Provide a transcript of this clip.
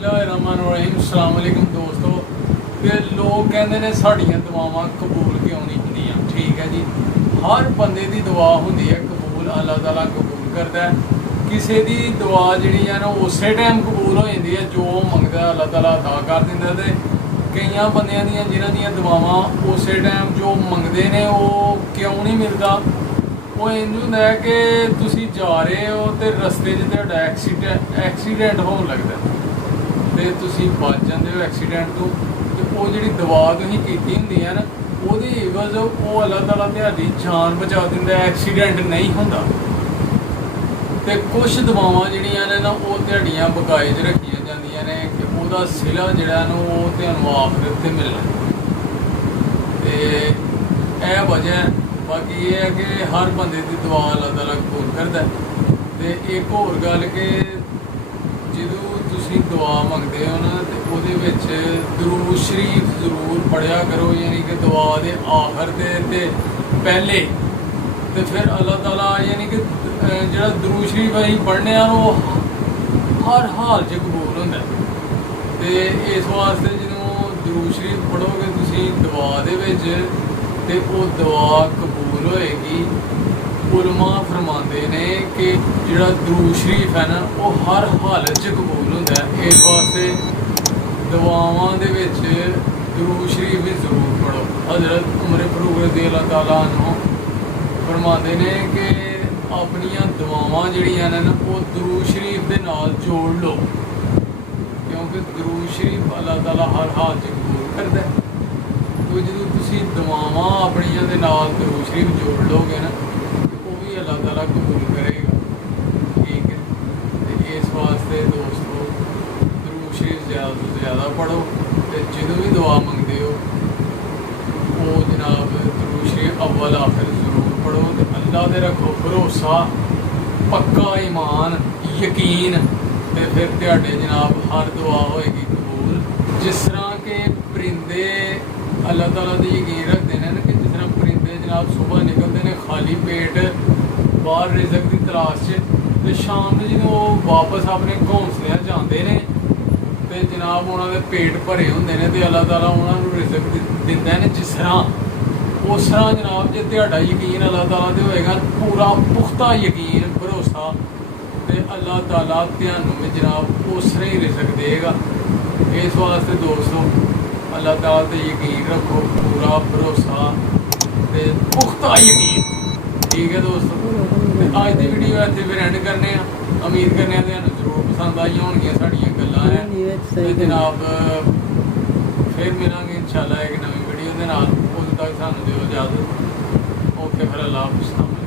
बिस्मिल्लाहिर्रहमानिर्रहीम अस्सलाम वालेकुम दोस्तों। ते लोग कहते ने साड़ियाँ दुआवां कबूल क्यों नहीं होंदियां। ठीक है जी, हर बंदे की दुआ होंदी है कबूल, अल्लाह ताला कबूल करता है। किसी की दुआ जिहड़ी है ना उस टाइम कबूल हो जाती है, जो मंगदा अल्लाह ताला अदा कर दिंदा। ते कई बंदियां दियां जिन्हां दियां दुआवां उस टाइम जो मंगते ने वो क्यों नहीं मिलता। वो इंज होंदा है कि तुसी जा रहे हो तो रस्ते च तुहाडा एक्सीडेंट होन लगदा ते तुसी बच जाते हो एक्सीडेंट तो। वो जिहड़ी दुआ तुसीं कीती हुंदी है ना ਉਹਦੀ इवज वो अल्लाह ताला तुहाडी जान बचा दिंदा, एक्सीडेंट नहीं हुंदा। ते कुछ दुआवां जिहड़ियां ने ना वो तुहाडियां बकाए च रखियां जांदियां ने कि ਉਹਦਾ सिला जिहड़ा ना वो तुहानूं आखिरत ते मिलना। ते ਇਹ वजह है। बाकी ये है कि हर बंदे की दुआ अल्लाह ताला कबूल करता है। ते एक होर गल कि ਜਦੋਂ ਤੁਸੀਂ दुआ मंगते हो ना तो ਉਹਦੇ ਵਿੱਚ दरूद शरीफ जरूर पढ़िया करो, यानी कि दुआ के आखिर ते पहले तो फिर अल्लाह ताला यानी कि जो दरूद शरीफ असीं पढ़ने वो हर हाल च कबूल होंदा। तो इस वास्ते जो दरूद शरीफ पढ़ोगे तुसीं दुआ दे विच ते वो दुआ कबूल होएगी। उलमा फरमाते ने कि जिहड़ा दरूद शरीफ है ना वो हर हालत च कबूल होंदा है। इस वास्ते दुआवां दे विच दरूद शरीफ भी जरूर पढ़ो। हज़रत उमर फारूक रज़ी अल्लाह ताला अन्हु फरमाते ने कि अपनियां दुआवां जिहड़ियां ने वो दरूद शरीफ दे नाल जोड़ लो, क्योंकि दरूद शरीफ अल्लाह ताला हर हाल च कबूल करदा है। तो जो तुसीं दुआवां अपनियां दे नाल दरूद शरीफ जोड़ लोगे ना अल्लाह ताला कबूल करेगा। ठीक है, तो इस वास्ते दोस्तों दरूद शरीफ ज़्यादा तो ज़्यादा पढ़ो। तो जो भी दुआ मंगते हो वो जनाब दरूद शरीफ अव्वल आखिर जरूर पढ़ो। तो अल्लाह दे रखो भरोसा, पक्का ईमान, यकीन, तो फिर तुहाडे जनाब हर दुआ होएगी कबूल। जिस तरह के परिंदे अल्लाह ताला दे यकीन रखते हैं ना कि जिस तरह परिंदे जनाब सुबह निकलते हैं खाली पेट बाहर रिजक की तलाश से, शाम में जो वापस अपने घोंसलियां जाते हैं तो जनाब उन्होंने पेट भरे होंगे ने तो अल्लाह ताला उन्होंने रिजक दिंदा है। जिस तरह उस तरह जनाब जो तुहाडा यकीन अल्लाह ताला ते होएगा पूरा पुख्ता यकीन भरोसा, तो अल्लाह ताला तुहानूं भी जनाब उस तरह ही रिजक देगा। इस वास्ते दोस्तों अल्लाह ताला ते यकीन रखो, पूरा भरोसा ते पुख्ता यकीन। ठीक है दोस्तों, अज की वीडियो इत्थे फिर एंड करने। उम्मीद करने तुहानूं जरूर पसंद आई होणगियां साडीआं गल्लां है। जनाब फिर मिलांगे इंशाअल्लाह एक नवीं वीडियो दे नाल। उदों तक सानूं दिओ इजाजत। ओके फिर अल्लाह हाफिज़।